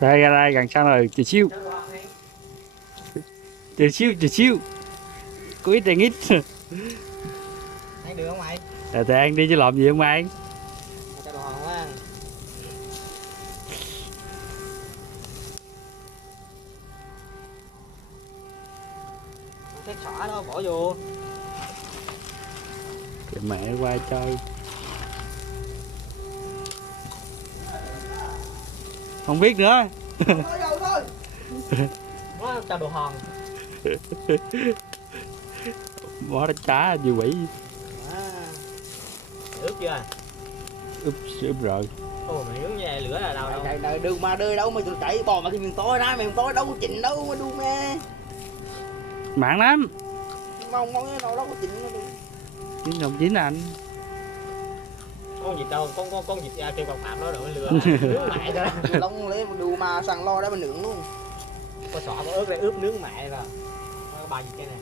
Đây ra đây gần xong rồi, chờ xíu. Chờ xíu. Có ít đang ít. Ăn được không mày? Thì ăn đi chứ làm gì không ăn. Cho đồ hòn quá. Cái xỏ đó bỏ vô. Kìa mẹ qua chơi. Không biết nữa. Nó cho đồ hòn. Bỏ đánh cá gì quỷ. Ướp chưa? Ướp rồi. Ồ mày nướng về lửa là đâu đâu. Đây đừng mà đưa đâu mà tụi chạy bò mà khi mình tối ra mày tối đâu có chỉnh đâu mà đu nghe. Mặn lắm. Mong mong cái nào đâu có chỉnh đâu. 909 anh. Con vịt đâu, con vịt kêu con phạm đó rồi lửa. Nướng mẹ cho. Lông lấy đu mà sang lo đó mà nướng luôn. Con sọ con ướp đây ướp nướng mẹ rồi. Có ba vịt cái này.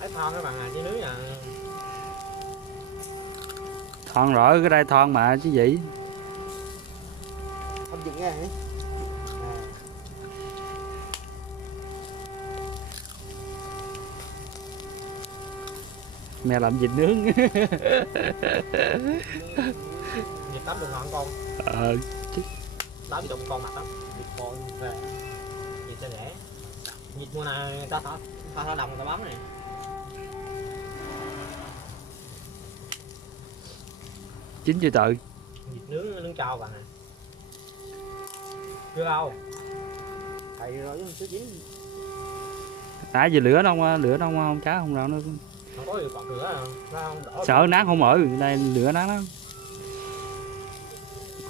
Thấy thon cái bằng à chứ nướng à. Thon rồi, cái đây thon mà chứ gì. Không dừng nghe. Mẹ làm vịt nướng. Vịt tắm được ngon con. Tắm đụng con mặt lắm. Vịt con về. Vịt sẽ rẻ. Vịt mùa này ta đồng ta bấm này. Chín chưa tự. Vịt nướng trâu bạn này. Chưa đâu. Thầy rồi chứ chưa chín. Nãy giờ lửa đâu không cháy không đâu nó. Không có gì còn cửa không. Sợ nát không ở đây lửa nát lắm.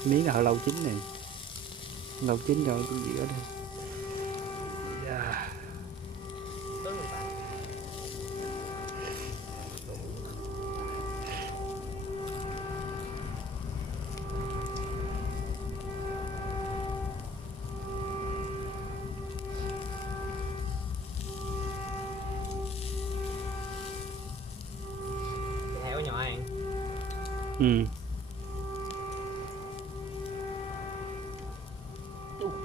Miếng là hơi lâu chín này. Lâu chín rồi cái gì ở đây. Yeah. Heo nhỏ ăn. Ừ.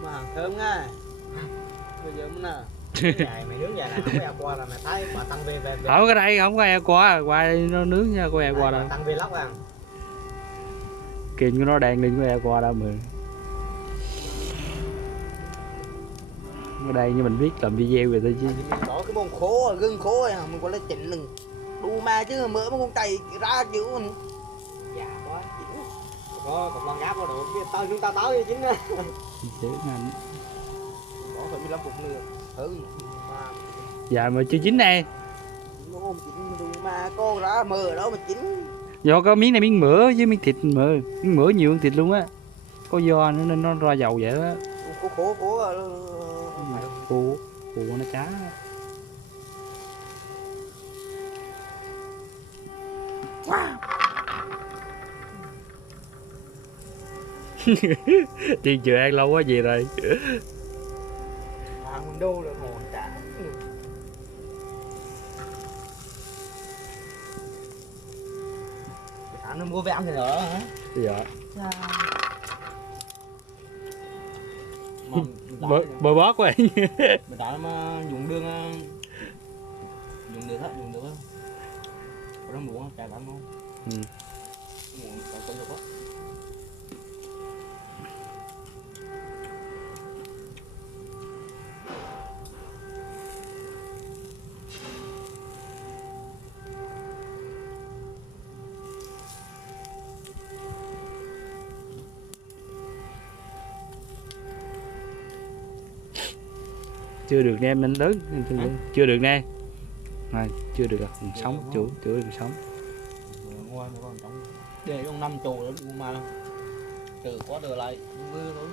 Mà thơm nha. Bây giờ muốn nào. Mày nướng dài là không có qua là mày thấy mà tăng về. Ở cái đây không có e qua nó nướng nha, có e qua đâu. Tăng vlog à. Kìm của nó đang đi có e qua đâu mà. Ở đây như mình biết làm video rồi thôi chứ. Đó cái bông khô gân khô à mình còn lấy chỉnh đừng đu ma chứ mỡ mà con cày ra kiểu mình. Dạ quá. Có cục lon gáp có được chứ tao chúng ta tới chính á. Chứ anh. Bỏ phải 15 phút nữa. Mà Dạ mà chưa chín nè. nó không chỉnh đu ma con ra mỡ đó mà chỉnh. Do có miếng này miếng mỡ với miếng thịt mỡ. Miếng mỡ nhiều hơn thịt luôn á. Có do nữa nên nó ra dầu vậy đó. Khổ Khô nó cá. Tiền chưa ăn lâu quá gì rồi. mình đô là hồn trả. Nó mua về ăn thì nữa hả? Dạ. Bơ bót quá. Mình đã mà dùng đường hết, dùng được á. Nó muộn á, chạy lắm không? Muộn còn công được á. Chưa được nè, mình lớn chưa được nè. Này, chưa được sống chưa được sống. Để ông năm chù đó mà trừ quá đưa lại mưa rồi.